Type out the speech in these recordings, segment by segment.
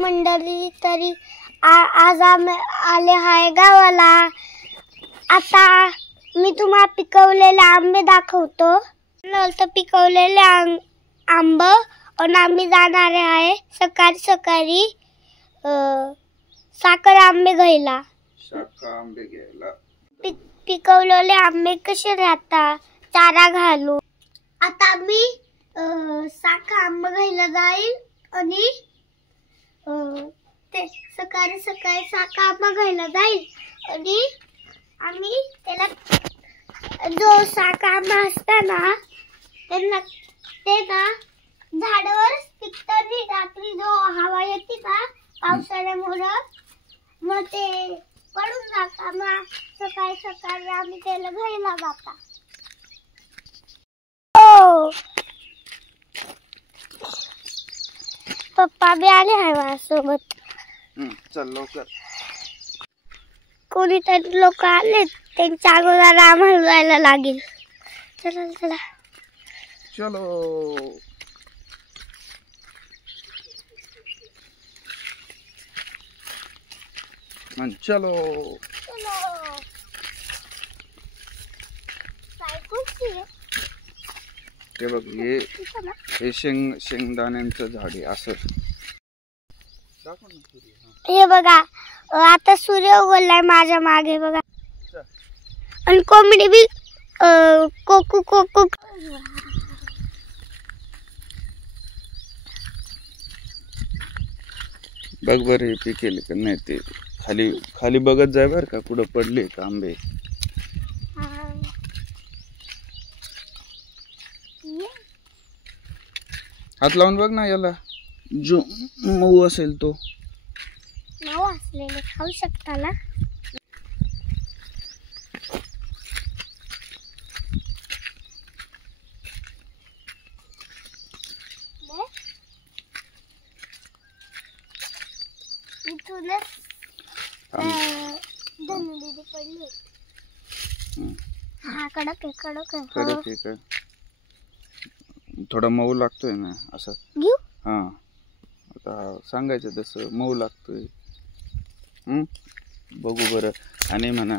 मंडळी, तरी आज आम्ही आले आहे गावाला. आता मी तुम्हाला पिकवलेले आंबे दाखवतो. पिकवलेले आंब आणि आम्ही जाणार आहे सकाळी सकाळी साखर आंबे घ्यायला. पिकवलेले आंबे कसे राहतात चारा घालू. आता मी साखर आंबे घ्यायला जाईल आणि ते सकाळी सकाळी साखर आंबे घ्यायला जाईल आणि आम्ही त्याला जो साखर आंबा असता ना ते ना झाडावर पिकताना रात्री जो हवा येते का पावसाळ्यामुळे मग ते पडून जाता. मग सकाळी सकाळी आम्ही त्याला घ्यायला जाता. पप्पा बी आले आहे माझ्यासोबत. चल लवकर. कोणीतरी लोक आले त्यांच्या अगोदर आम्हाला जायला लागेल. चला चला चलो. चलो हे बघ हे शेंगदाण्यांचं झाड आहे असं. हे बघा आता सूर्य उगवलाय माझ्या मागे बघा. आणि कोंबडी बी कोकू कोकू. बघ बर हे पिकेले का नाही ते खाली खाली बघत जाय बर का कुठं पडले का आंबे. हात लावून बघ ना याला जो मऊ असेल तो. मऊ असलेले खाऊ शकता ना. इथूनच धनुली पडली. हा कडक आहे कडक आहे. कडक आहे का थोडा मऊ लागतोय ना असं. घेऊ. हा आता सांगायचं तसं मऊ लागतोय. बघू बरं. आणि म्हणा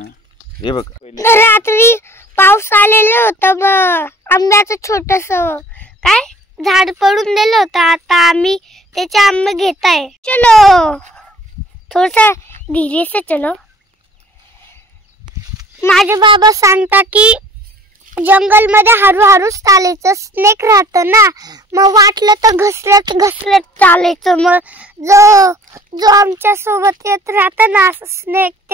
हे बघ रात्री पाऊस आलेलं होतं मग आंब्याचं छोटस काय झाड पडून दिलं होतं. आता आम्ही त्याचे आंबे घेत आहे. चलो थोडसा धीरे से चलो. माझे बाबा सांगता की जंगल मध्ये हळूहळू चालायचं. स्नेक राहतं ना मग वाटलं तर घसरत घसरत चालायचं. मग जो आमच्या सोबत येत राहतं ना स्नेक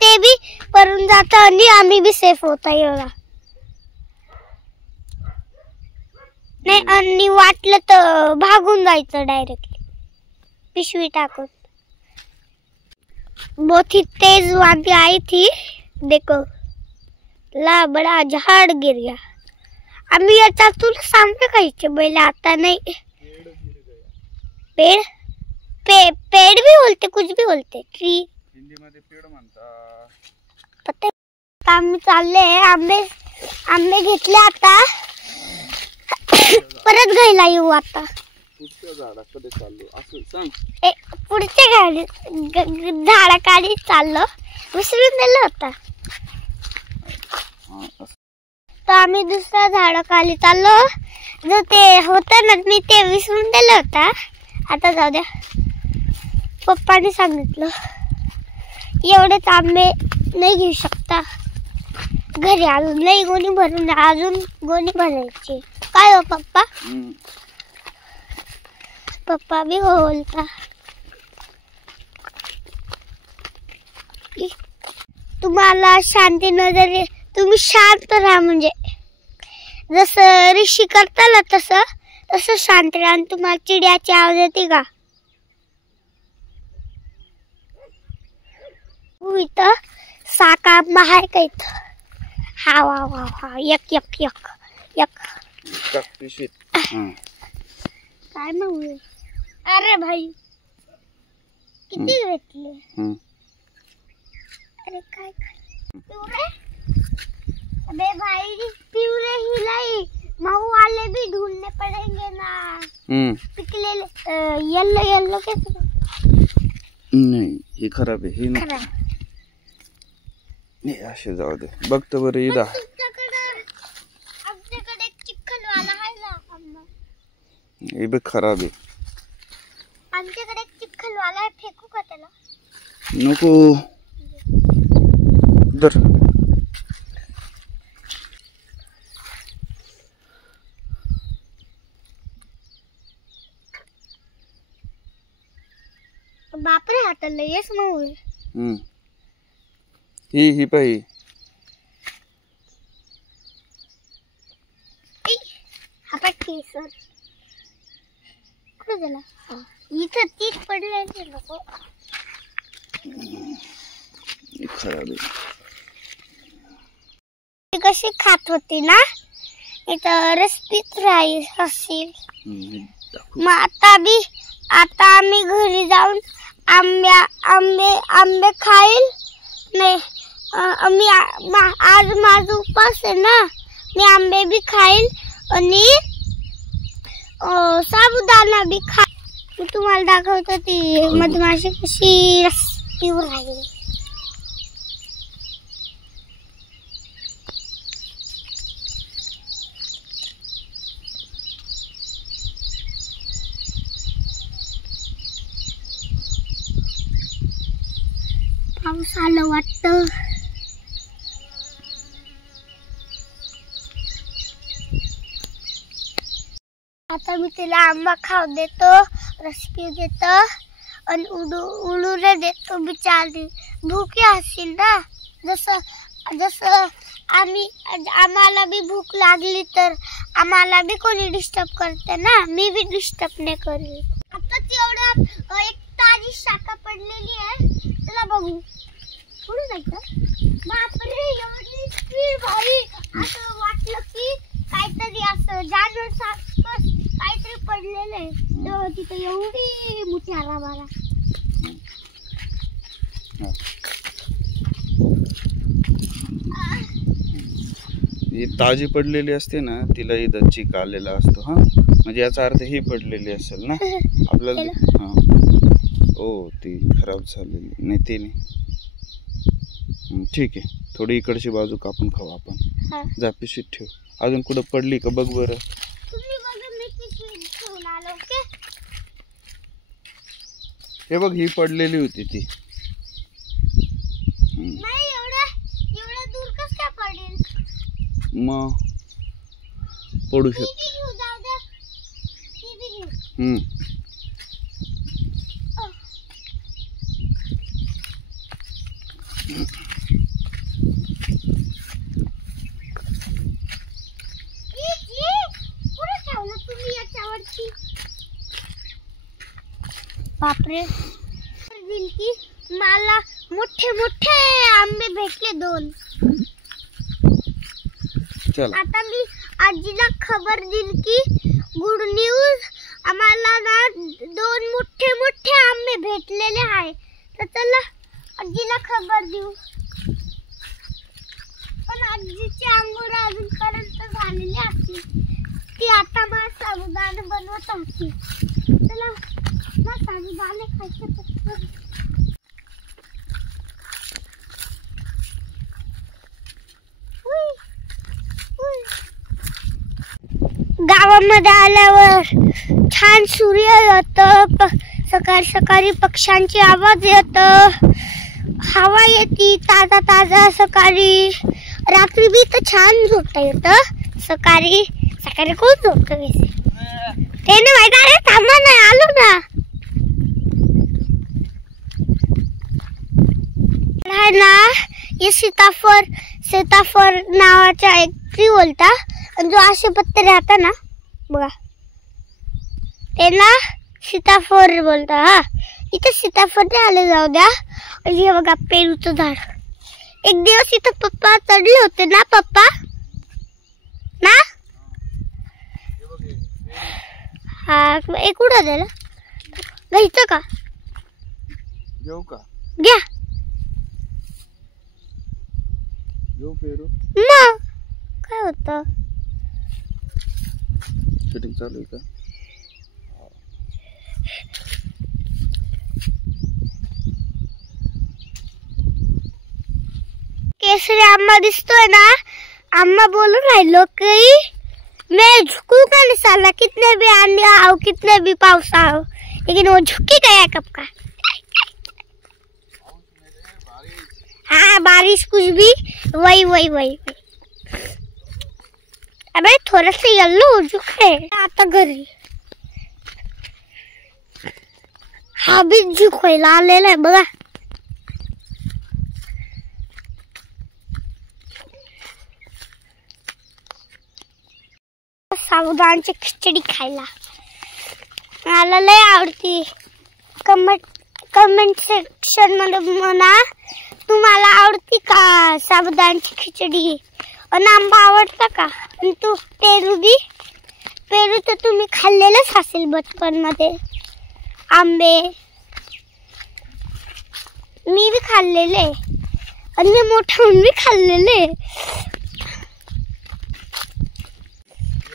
ते बी पडून जात आणि आम्ही बी सेफ होता. एवढा नाही आणि वाटलं तर भागून जायचं डायरेक्टली पिशवी टाकून. बहुत ही तेज आंधी आई थी. देखो ला बड़ा झाड़ गिर गया. आम्ही याच्यातून सांगते कायचे बैल आता नाही. पेड़ पेड़ भी बोलते कुछ भी बोलते. ट्री हिंदी मध्ये पेड़ म्हणतात. पता आम्ही चालले आंबे घेतले. आता परत घ्यायला येऊ. आता पुढच्या झाडाकडे चाललो असं सांग. पुढच्या झाडाखाली चाललो. विसरून दिलं होतं तर आम्ही दुसऱ्या झाडाखाली चाललो. जो ते होतं ना मी ते विसरून दिलं होतं. आता जाऊ द्या. पप्पाने सांगितलं एवढेच आंबे नाही घेऊ शकता घरी. अजून नाही गोणी भरून अजून गोणी भरायची. काय हो पप्पा. पप्पा भी बोलता तुम्हाला शांती नजर. तुम्ही शांत राहा म्हणजे जसं ऋषी करता ना तसं शांत राहा. तुम्हाला चिडियाची आवाज येते का. इथं साखा आंबा आहे का इथं. हा वा वा वा एक एक एक एक काय मग. अरे भाई किती भेटले. अरे काय पिवरे. अबे भाई पिवरे हिलाई माऊ वाले भी ढूंढने पड़ेंगे ना। पिकले येलो येलो कैसे? नाही हे खराब आहे, हे नाही. नाही असे जाऊ दे. बघतो बरं इदा. आमच्याकडे एक चिखलवाला आहे ना अम्मा. हे बी खराब आहे. आमच्याकडे एक चिखलवाला आहे, फेकू का त्याला? नको दर. बापरे हाताला येस मऊ. ही पाही. हा केसर कुठे झाला? इथं तीच पडले नको. खराब आहे. कशी खात होती ना, इथं रसपीत राहील असेल. मग आता आम्ही घरी जाऊन आंबे खाईल. नाही आज माझा उपास आहे ना, मी आंबे भी खाईल आणि साबुदाणा भी खाईल. मी तुम्हाला दाखवतो ती मधमाशी कशी रस पिऊ राहिली. पाऊस आलं वाटतं. आता मी तिला आंबा खाऊ देतो, रस पिऊ देतो आणि उडूरे देतो. बिचारी भूकी असेल ना, जसं आम्हाला भी भूक लागली तर आम्हाला भी कोणी डिस्टर्ब करते ना, मी भी डिस्टर्ब नाही करेल. आता तेवढं एक ताजी शाखा पडलेली आहे, चला बघू. पुढे जायचं. बापरे एवढी स्पीड भाई. असं वाटलं की काहीतरी असं जानवर सारखं काहीतरी पडलेलं आहे. तर तिथे एवढी मोठी आरामारा. ही ताजी पडलेली असते ना, तिला इथं चिक आलेला असतो. हा म्हणजे याचा अर्थ ही पडलेली असेल ना आपल्याला. हा ओ ती खराब झालेली नाही, ते नाही. ठीक आहे, थोडी इकडची बाजू कापून खाऊ आपण. जा पिशवीत ठेव. अजून कुठं पडली का बघ बरं. हे बघ ही पडलेली होती ती. नाही एवढ्या दूर कसं काय पडेल? मग पडू शकते. बापरे की मला मोठे मोठे आंबे भेटले 2. आता मी आजीला खबर दिली की गुड न्यूज, आम्हाला ना 2 मोठे मोठे आंबे भेटलेले आहे. तर चला आजीला खबर देऊ. पण आजीची अंघोळ अजूनपर्यंत झालेली असते. ती आता मला साबुदाणा बनवत होती. चला साबुदाणे खायचं. गावामध्ये आल्यावर छान सूर्य येतो. सकाळी पक्ष्यांची आवाज येतं, हवा येते ताजा ताजा. सकाळी रात्री बी तर छान झोपता येतं. सकाळी कोण झोपतं ते नाही माहिती. अरे थांबा ना, आलो ना. है ना ये सीताफळ नावाचा एक ट्री बोलता. जो असे पत्ते राहता ना बघा, ते ना सीताफळ बोलता. हा इथे सीताफळ आले, जाऊ द्या. हे बघा पेरूचं झाड. एक दिवस इथं पप्पा चढले होते ना, पप्पा ना. हा एक उडा द्याला घ्यायचं का? घेऊ का? घ्या. घेऊ पेरू. मग काय होतं? शूटिंग चालू आहे का? केसरी आंबा दिसतोय ना, अम्मा बोलून राहिलो की मैं झुकू का नहीं साला, कितने भी आंधी आओ कितने भी पाउस आओ, लेकिन वो झुकेगा या कब का। हाँ बारिश कुछ भी, वही वही वही। अबे थोड़ा सा येल्लो हो चुका है आता घरी। हा बी झुकायला आलेला आहे बघा। साबुदाण्याची खिचडी खायला मला लय आवडती। कमेंट सेक्शन मध्ये म्हणा तुम्हाला आवडती का साबुदाण्याची खिचडी, आणि आंबा आवडता का। आणि तू पेरू तर तुम्ही खाल्लेलंच असेल बचपन मध्ये आंबे, मी भी खाल्लेले आणि मी मोठा होऊन भी खाल्लेले।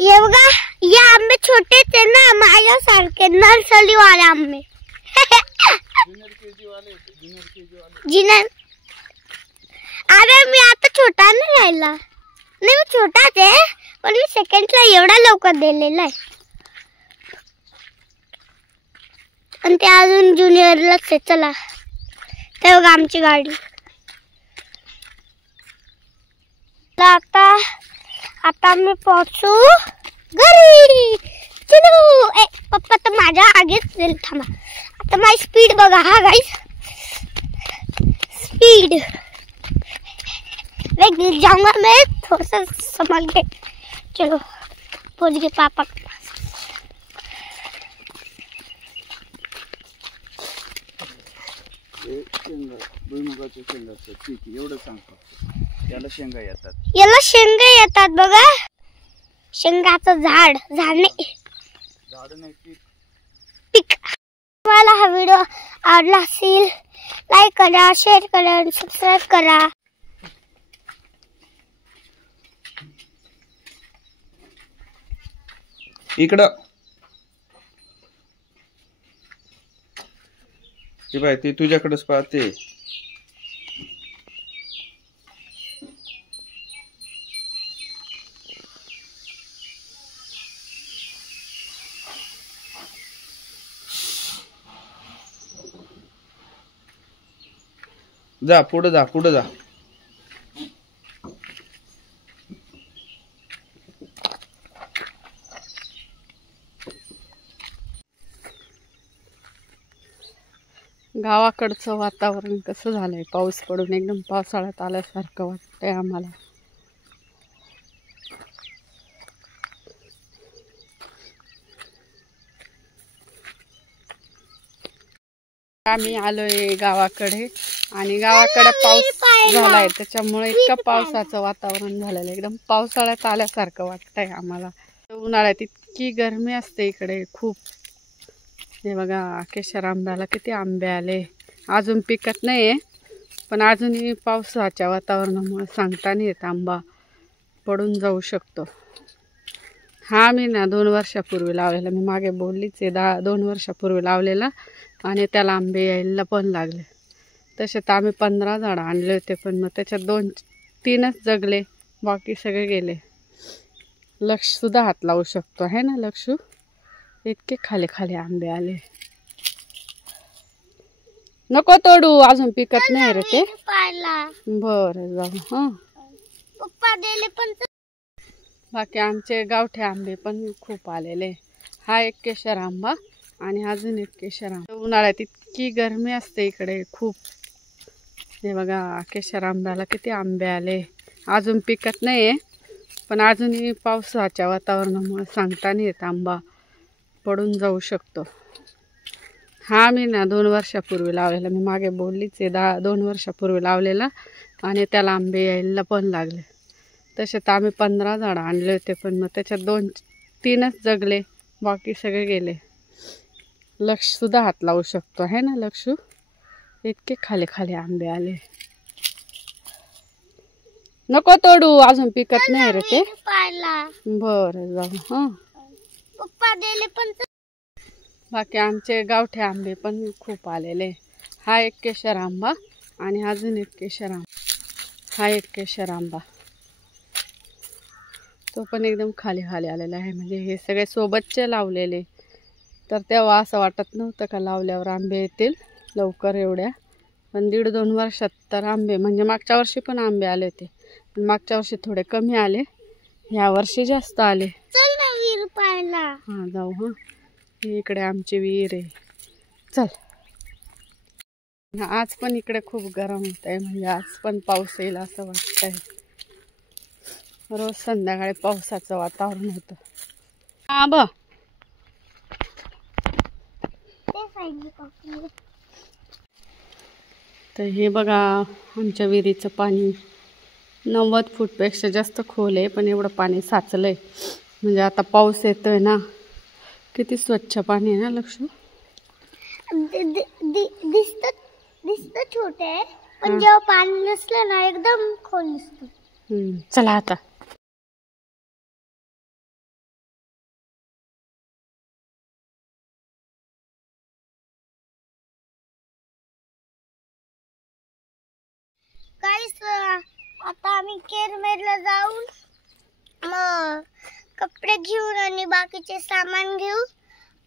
ये बघा ये आंबे छोटे थे ना माझ्यासारखे नर्सरी वाले आंबे। जिनर अरे मी आता छोटा नाही राहिला, नाही मी छोटाच आहे पण मी सेकंडला एवढा लवकर दिलेला आहे आणि ते अजून ज्युनियरलाच आहे। चला ते बघा आमची गाडी। आता मी पोहोचू घरी। चलो पप्पा तर माझ्या आगेच जाईल, थांबा आता माझी स्पीड बघा। हा गाइस स्पीड, मैं गिर जाऊंगा, मैं थोड़ा सा संभल के। चलो पहुंच गए पापा के पास। भुईमुगाच्या शेंगाचं पीक एवढं सांगतो, याला शेंगा येतात, याला शेंगा येतात बघा। शेंगाचं झाड नाही पीक। तुम्हाला हा व्हिडिओ आवडला असेल लाईक करा, शेअर करा आणि सबस्क्राईब करा। इकडं ती बाय ती तुझ्याकडेच पाहते। जा पुढे जा, पुढे जा। गावाकडचं वातावरण कसं झालंय, पाऊस पडून एकदम पावसाळ्यात आल्यासारखं वाटतंय आम्हाला। आम्ही आलोय गावाकडे आणि गावाकडे पाऊस झालाय, त्याच्यामुळे इतकं पावसाचं वातावरण झालेलं आहे, एकदम पावसाळ्यात आल्यासारखं वाटतंय आम्हाला। उन्हाळ्यात इतकी गरमी असते इकडे खूप। हे बघा केशर आंब्याला किती आंबे आले, अजून पिकत नाहीये पण अजूनही पावसाच्या वातावरणामुळे सांगता नाही येत, आंबा पडून जाऊ शकतो। हा मी ना 2 वर्षापूर्वी लावलेला, मी मागे बोललीच आहे 2 वर्षापूर्वी लावलेला आणि त्याला आंबे यायला पण लागले। तसे तर आम्ही 15 झाडं आणले होते पण मग त्याच्यात 2-3च जगले, बाकी सगळे गेले। लक्ष सुद्धा हात लावू शकतो आहे ना लक्षू, इतके खाली खाली आंबे आले। नको तोडू, अजून पिकत नाही रे ते। बरं जाऊ हा पप्पा दिले पण। बाकी आमचे गावठी आंबे पण खूप आलेले। हा एक केशर आंबा आणि अजून एक केशर आंबा। उन्हाळ्यात इतकी गरमी असते इकडे खूप। हे बघा केशर आंब्याला किती आंबे आले, अजून पिकत नाहीये पण अजूनही पावसाच्या वातावरणामुळे सांगता नाही येत, आंबा पडून जाऊ शकतो। हा मी ना 2 वर्षापूर्वी लावलेला, मी मागे बोललीच आहे 2 वर्षापूर्वी लावलेला आणि त्याला आंबे यायला पण लागले। तसे तर आम्ही 15 झाडं आणले होते पण मग त्याच्यात 2-3च जगले, बाकी सगळे गेले। लक्ष सुद्धा हात लावू शकतो आहे ना लक्षू, इतके खाली खाली आंबे आले। नको तोडू, अजून पिकत नाही रे ते। बरं जाऊ हा पप्पा दिले पण बाकी आमचे गावठी आंबे पण खूप आलेले. हा एक केशर आंबा आणि अजून एक केशर आंबा. हा एक केशर आंबा तो पण एकदम खाली खाली आलेला आहे. म्हणजे हे सगळे सोबतचे लावलेले. तर तेव्हा असं वाटत नव्हतं का लावल्यावर आंबे येतील लवकर एवढ्या. पण 1.5-2 वर्षात तर आंबे, म्हणजे मागच्या वर्षी पण आंबे आले होते. मागच्या वर्षी थोडे कमी आले, ह्या वर्षी जास्त आले. चल ना विहीर पाहायला. हां जाऊ. हां इकडे आमची विहीर आहे. चल. आज पण इकडे खूप गरम होत आहे. म्हणजे आज पण पाऊस येईल असं वाटतंय. रोज संध्याकाळी पावसाचं वातावरण होतं. हा बघ तर हे बघा आमच्या विहिरीचं पाणी 90 फूटपेक्षा जास्त खोल आहे. पण एवढं पाणी साचलंय. म्हणजे आता पाऊस येतोय ना. किती स्वच्छ पाणी आहे ना लक्ष्मी. दिसत छोटे आहे पण जेव्हा पाणी नसलं ना एकदम खोल दिसतं. चला आता. काहीच आता आम्ही केरमेरला जाऊन मग कपडे घेऊन आणि बाकीचे सामान घेऊ.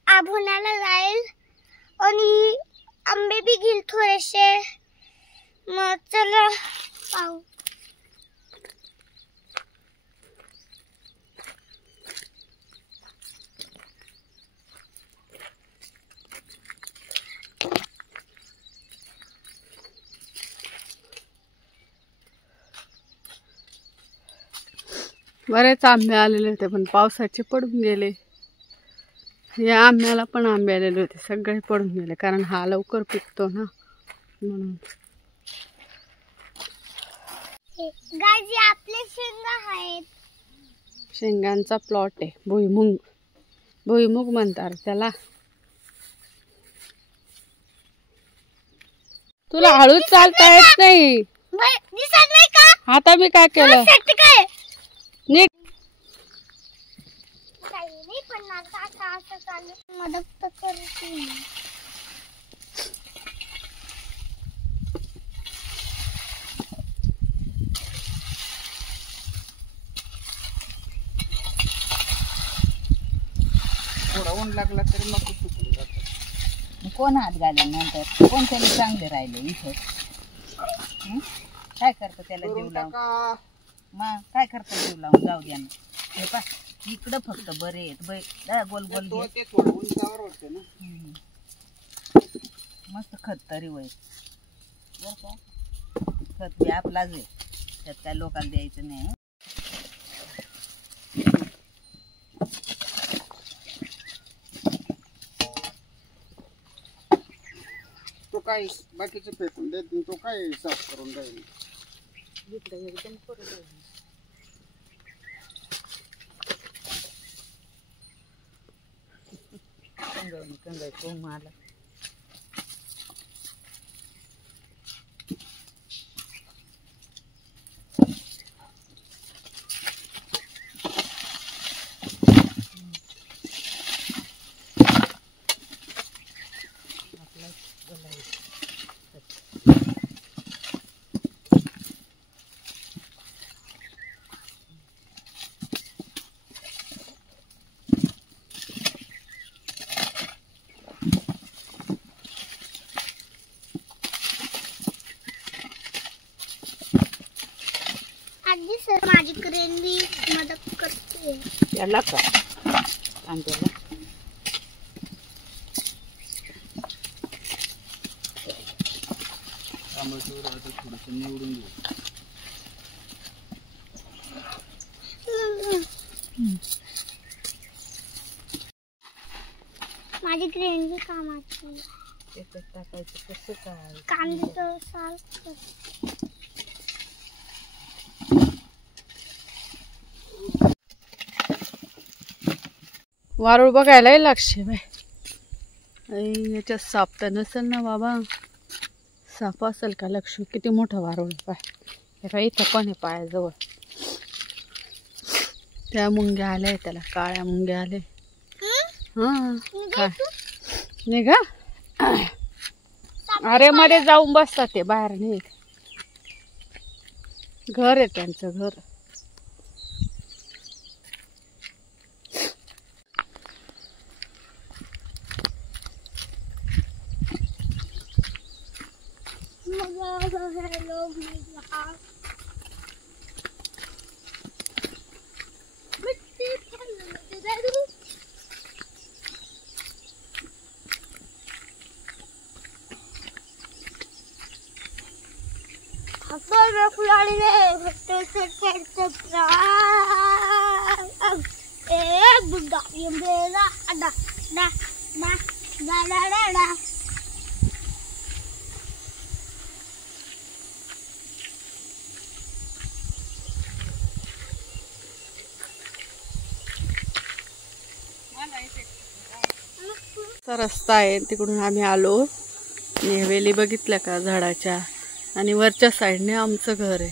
आभोनाला जाईल आणि आंबे बी घेईल थोडेसे. मग चला पाहू. बरेच आंबे आलेले होते पण पावसाचे पडून गेले. या आंब्याला पण आंबे आलेले होते, सगळे पडून गेले. कारण हा लवकर पिकतो ना म्हणून. गाजी आपले शेंगा आहेत. शेंगांचा प्लॉट आहे. भुईमुग. भुईमुग म्हणतात त्याला. तुला हळूच चालता येत नाही. दिसत नाही का आता मी काय केलं. काय नीट नाही पण आता असं चालू मदत तर करते. थोडा ऊन लागला तरी मग सुकले जातात. कोण हात घालेल नंतर. कोण त्याला चांगले राहिले इथं. काय करतं त्याला जीव लावून. मग काय करतं जीव लावून. जाऊ द्या ना. हे पा इकडं फक्त बरे आहेत. गोल गोल मस्त खत तरी होईल बर का. खत बी आपलाच आहे. त्यात काय लोकांना द्यायचं नाही. तो काय बाकीचे फेकून देत. तो काय साफ करून जाईल. एकदम करू कंगाई तो मला. आजी सर माझी क्रेन बी मदत करते. याला का सांग त्याला. थोडस निवडून घेऊ. माझी क्रेन बी कामाची. एकच टाकायचं कसं काय. कांद्याचं साल वारूळ बघायलाही लागशे बाय. याच्यात साप तर नसेल ना बाबा. साप असेल का लक्ष्मी. किती मोठं वारूळ पाय. हे काय इथं पण आहे पायाजवळ. त्या मुंग्या आल्या त्याला. काळ्या मुंग्या आले. हा काय निघा. अरे मध्ये जाऊन बसतात ते बाहेर. निघ. घर आहे त्यांचं घर. रस्ता आहे तिकडून आम्ही आलो. वेली बघितल्या का झाडाच्या. आणि वरच्या साईडने आमचं घर आहे.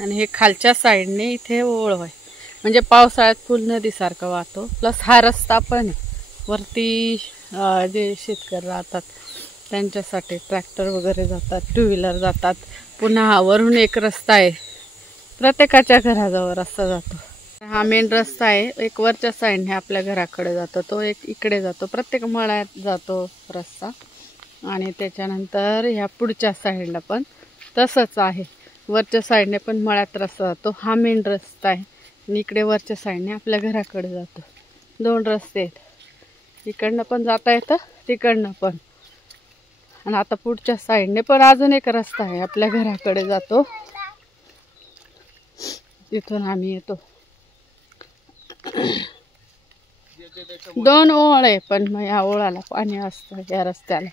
आणि हे खालच्या साईडने इथे ओळ आहे. म्हणजे पावसाळ्यात फुल नदीसारखं वाहतो. प्लस हा रस्ता पण आहे. वरती जे शेतकरी राहतात त्यांच्यासाठी ट्रॅक्टर वगैरे जातात, टू व्हीलर जातात. पुन्हा हा वरून एक रस्ता आहे. प्रत्येकाच्या घराजवळ रस्ता जातो. हा मेन रस्ता आहे. एक वरच्या साईडने आपल्या घराकडे जातो, तो एक इकडे जातो. प्रत्येक मळ्यात जातो रस्ता. आणि त्याच्यानंतर ह्या पुढच्या साईडला पण तसंच आहे. वरच्या साईडने पण मळ्यात रस्ता जातो. हा मेन रस्ता आहे. आणि इकडे वरच्या साईडने आपल्या घराकडे जातो. 2 रस्ते आहेत. इकडनं पण जाता येतं, तिकडनं पण. आणि आता पुढच्या साईडने पण अजून एक रस्ता आहे आपल्या घराकडे जातो. तिथून आम्ही येतो. 2 ओळ आहे पण मग या ओळाला पाणी असतं. या रस्त्याला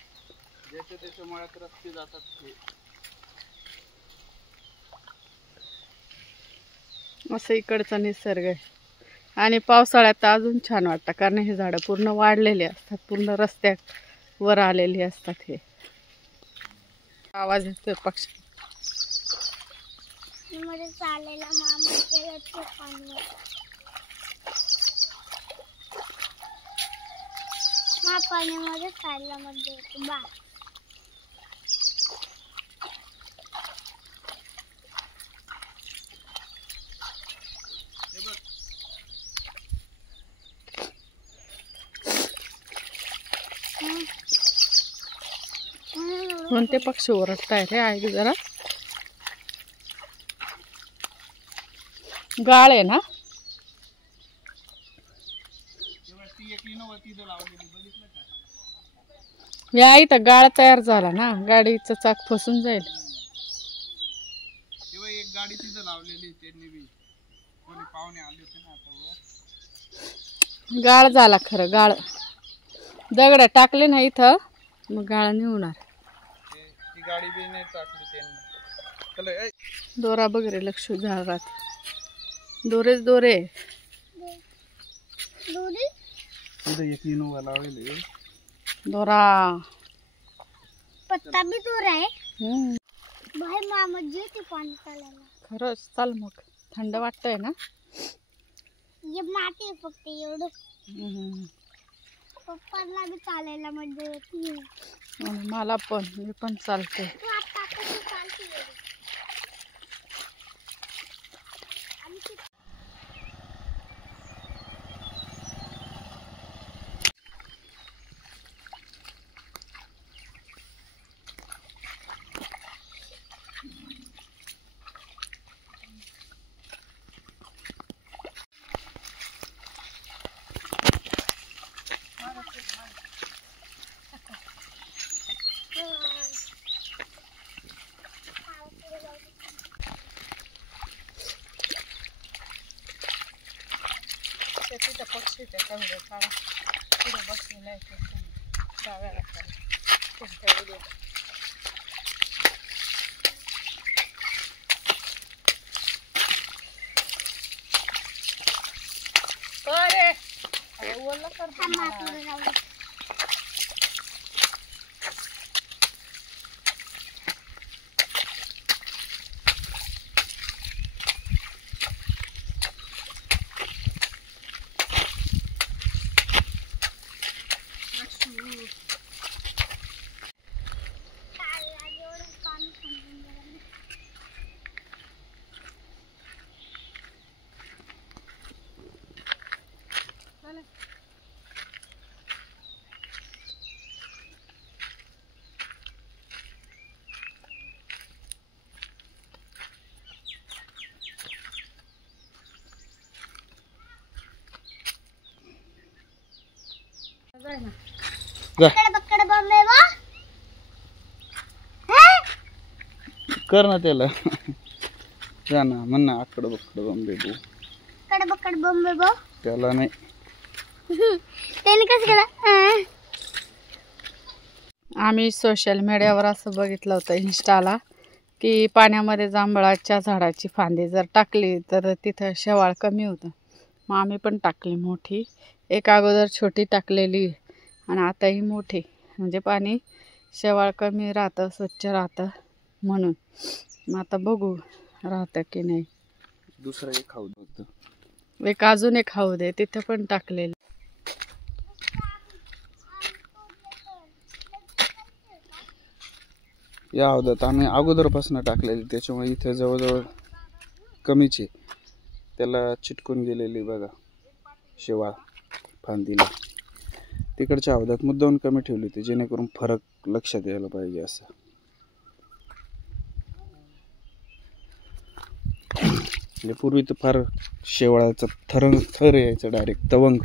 असं इकडचा निसर्ग आहे. आणि पावसाळ्यात अजून छान वाटतं कारण हे झाडं पूर्ण वाढलेली असतात. पूर्ण रस्त्यावर आलेली असतात. हे आवाज येतोय पक्षी. पाण्यामध्ये चालला मध्ये बा. कोणते पक्षी ओरडताय रे? ऐक जरा. गाळ आहे ना? या इथं गाळ तयार झाला ना, गाडीचं चाक फसून जाईल. एक गाडी तिथं लावलेली त्यांनी बी कोणी पाहुणे आले होते ना आता. गाळ झाला खरं. गाळ दगड टाकले ना इथं मग गाळ नाही होणार. ती गाडी बी नाही टाकली त्यांनी. दोरा वगैरे लक्ष झाडात. दोरेच दोरे. तिथं एक इनोवा लावलेली. दोरा पत्ता बी दूर आहे. बाहेर मामा जेते पाणी चालायला. खरंच चाल मग. थंड वाटतंय ना? ये माती आहे फक्त एवढं. पप्पाला बी चालायला मजा येते. आणि मला पण. मी पण चालते. तू आता कशी चालते? तिथं पक्षी त्याचा व्हिडिओ काढा. पुढे बसलेला आहे डाव्याला तुमच्या व्हिडिओ. अरे ओला करतो. जा बक्कड बॉम्बे बा कर ना त्याला जा ना म्हण ना आकड बकड बॉम्बे बो बक्कड बॉम्बे बा त्याला नाही त्याने कसं केलं आम्ही सोशल मीडियावर असं बघितलं होतं इंस्टाला की पाण्यामध्ये जांभळाच्या झाडाची फांदी जर टाकली तर तिथं शेवाळ कमी होतं. मग आम्ही पण टाकली मोठी. एक अगोदर छोटी टाकलेली आणि आता ही मोठी, म्हणजे पाणी शेवाळ कमी राहतं, स्वच्छ राहतं म्हणून. मग आता बघू राहतं की नाही. दुसरा एक खाऊ होतं. एक अजून एक खाऊ दे, तिथं पण टाकलेली. या हौदात आम्ही अगोदरपासून टाकलेली, त्याच्यामुळे इथे जवळजवळ कमीच आहे. त्याला चिटकून गेलेली बघा शेवाळ फांदीला. तिकडच्या हौदात मुद्दामून कमी ठेवली होती जेणेकरून फरक लक्षात यायला पाहिजे असं. म्हणजे पूर्वी तर फार शेवाळाचा थर यायचा डायरेक्ट तवंग.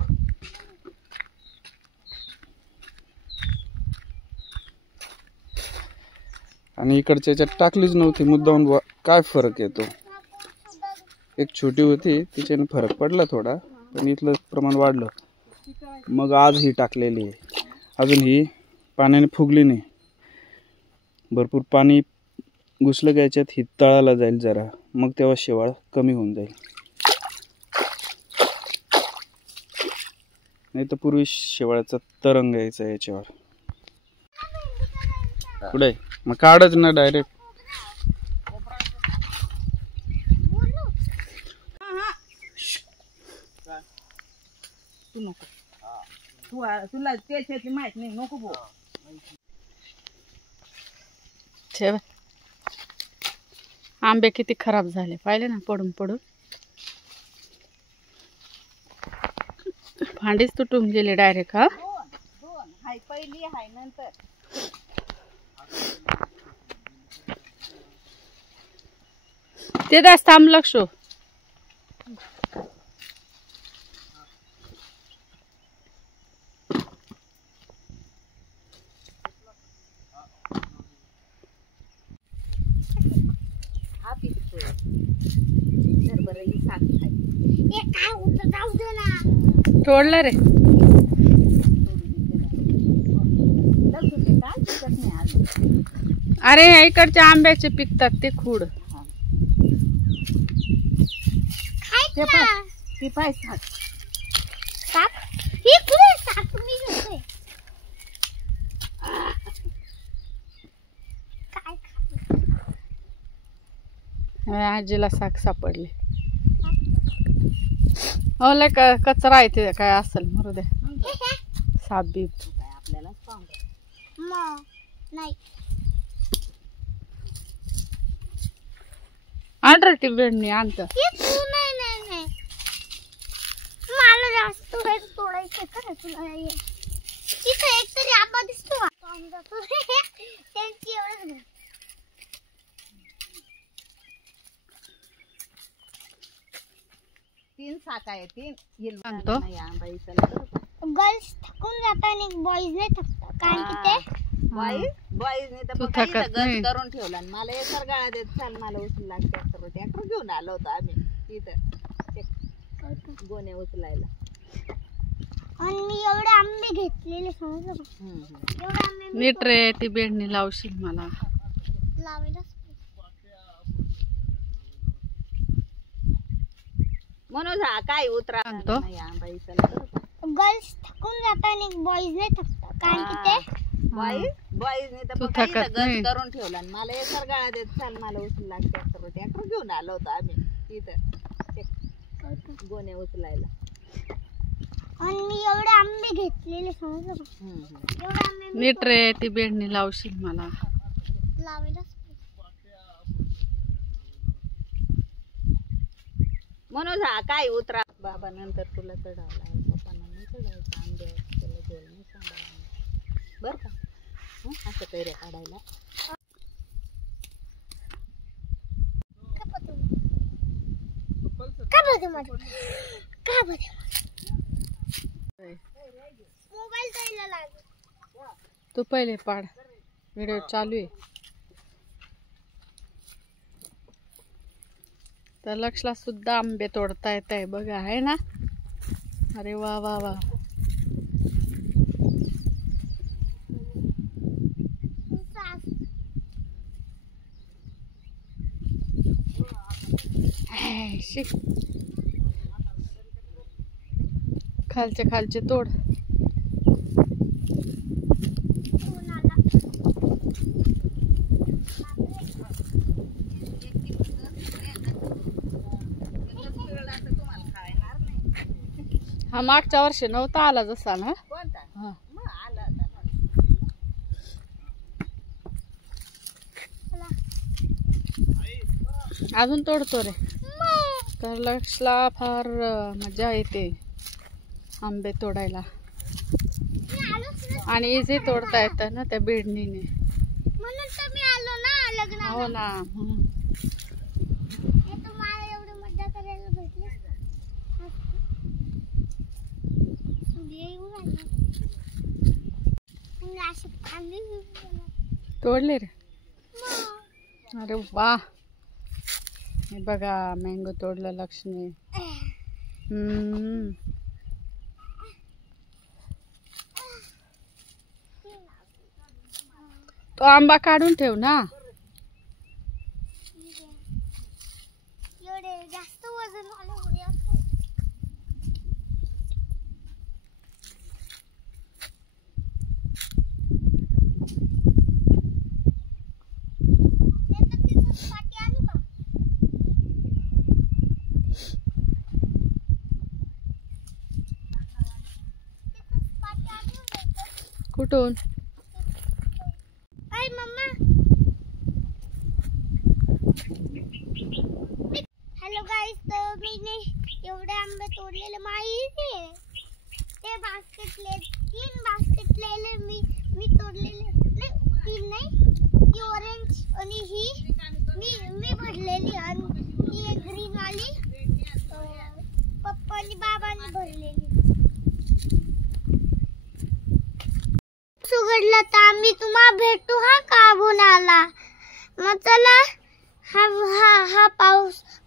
आणि इकडच्या याच्यात टाकलीच नव्हती मुद्दामून. काय फरक येतो. एक छोटी होती तिच्याने फरक पडला थोडा, पण इथलं प्रमाण वाढलं. मग आज ही टाकलेली आहे. अजून ही पाण्याने फुगली नाही. भरपूर पाणी घुसलं का याच्यात ही तळाला जाईल जरा, मग तेव्हा शेवाळ कमी होऊन जाईल. नाही तर पूर्वी शेवाळाचा तरंग यायचा याच्यावर. पुढे मग काढच ना डायरेक्ट. तू नको, तुला त्याच्यातली माहित नाही, नको बो. ठेव. आंबे किती खराब झाले पाहिले ना, पडून पडून फांडीच तुटून गेली डायरेक्ट. हा दोन हाय, पहिली हाय नंतर. ते दास थांब लक्ष. हा पिकतोय तर बरं ही साग खाय. हे काय होतं जाऊ दे ना. तोडलं रे. लक्ष ते काय पिकत नाही आज. अरे इकडच्या आंब्याचे पिकतात ते खूड. ते पाय, ती पाय साग. साप ही कुठे साप मी घेतोय. काय आजीला साग सापडले. हो लय कचरा आहे ते, काय असेल मरू दे. साप बीप काय आपल्याला सांग नाही आंढर ती बेडणी आणत. नाही मला जास्त वेळ तोडायचं का तुला. तिथं एक तरी आंबा दिसतो त्यांची एवढंच. तीन साका आहे, तीन सांगतो. गर्ल्स थकून जातात आणि बॉईज नाही थकतात, कारण की ते बॉईजने तर तू फक्त थकत इथं नाही. गज करून ठेवला. आणि मला एकर गाळा देत चाल, मला उचलला ट्रॅक्टर घेऊन आलो होतो आम्ही इथं गोण्या उचलायला. आणि मी एवढे आंबे घेतलेले समजलं का. एवढे आंबे मी नीट रे, ती बेडणी लावशील मला. लावायला म्हणून हा काय उतरा सांगतो. गर्ल्स थकून जातात आणि बॉईज नाही थकतात, कारण की ते बॉईजने तर तू फक्त थकत इथं नाही. गज करून ठेवला. आणि मला एकर गाळा देत चाल, मला उचलला ट्रॅक्टर घेऊन आलो होतो आम्ही इथं गोण्या उचलायला. आणि मी एवढे आंबे घेतलेले समजलं का. एवढे आंबे मी नीट रे, ती बेडणी लावशील मला. लावायला म्हणून हा काय उतरा. बाबा नंतर तुला चढावला, पप्पांना नाही चढायचं आंब्यावर, त्याला जोर नाही सांभाळायला बरं का. असं कैऱ्या काढायला. का बघ मोबाईल जायला लागेल. तू पहिले पाड, व्हिडिओ चालू आहे. तर लक्षला सुद्धा आंबे तोडता येत आहे बघा, आहे ना. अरे वा वा वा. खालचे खालचे तोड. हा मागच्या वर्षी नव्हता आला जसा ना. हा अजून तोडतो रे. तर लक्षला फार मजा येते आंबे तोडायला आणि इझी तोडता येतं ना त्या बेडणीने. म्हणून तर मी आलो ना लग्नाला. हो ना. हे तुम्हाला एवढी मजा करायला भेटली. तोडले रे. अरे वा. हे बघा मँगो तोडलं लक्ष्मी. तो आंबा काढून ठेव ना. एवढे जास्त वजन आलं. कुठून? अय मम्मा. हॅलो गाईस, तर मी एवढे आंबे तोडलेले माहिती आहे. ते बास्केटले 3 बास्केटलेले मी तोडलेले. नाही 3 नाही, ती ऑरेंज आणि ही मी भरलेली आणि ती एक ग्रीन वाली पप्पा आणि बाबांनी भरलेली. उघडला तर आम्ही तुम्हाला भेटू हा काबुनाला. मग चला, हा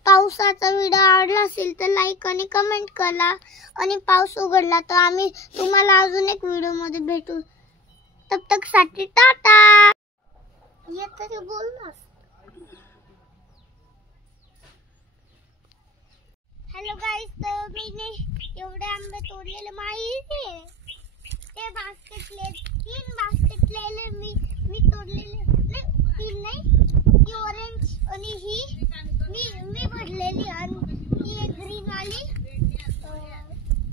पावसाचा व्हिडिओ आवडला असेल तर लाईक आणि कमेंट करा. आणि पाऊस उघडला तर आम्ही तुम्हाला अजून एक व्हिडिओ मध्ये भेटू. तब तक साठी टाटा. ये तरी बोल ना. हॅलो गाईस, तर मी एवढे आंबे तोडलेले माहिती आहे. ते बास्केटले 3 बास्केटलेले मी तोडलेले. नाही 3 नाही, ती ऑरेंज आणि ही मी भरलेली आणि ती एक ग्रीन वाली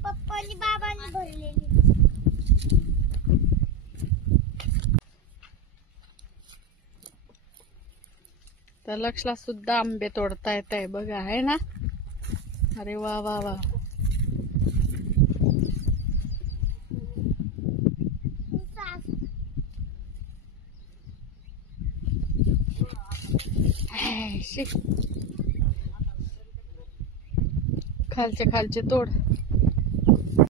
पप्पा आणि बाबांनी भरलेली. तर लक्षला सुद्धा आंबे तोडता येत आहे बघा, आहे ना. अरे वा वा वा. खालचे खालचे तोड.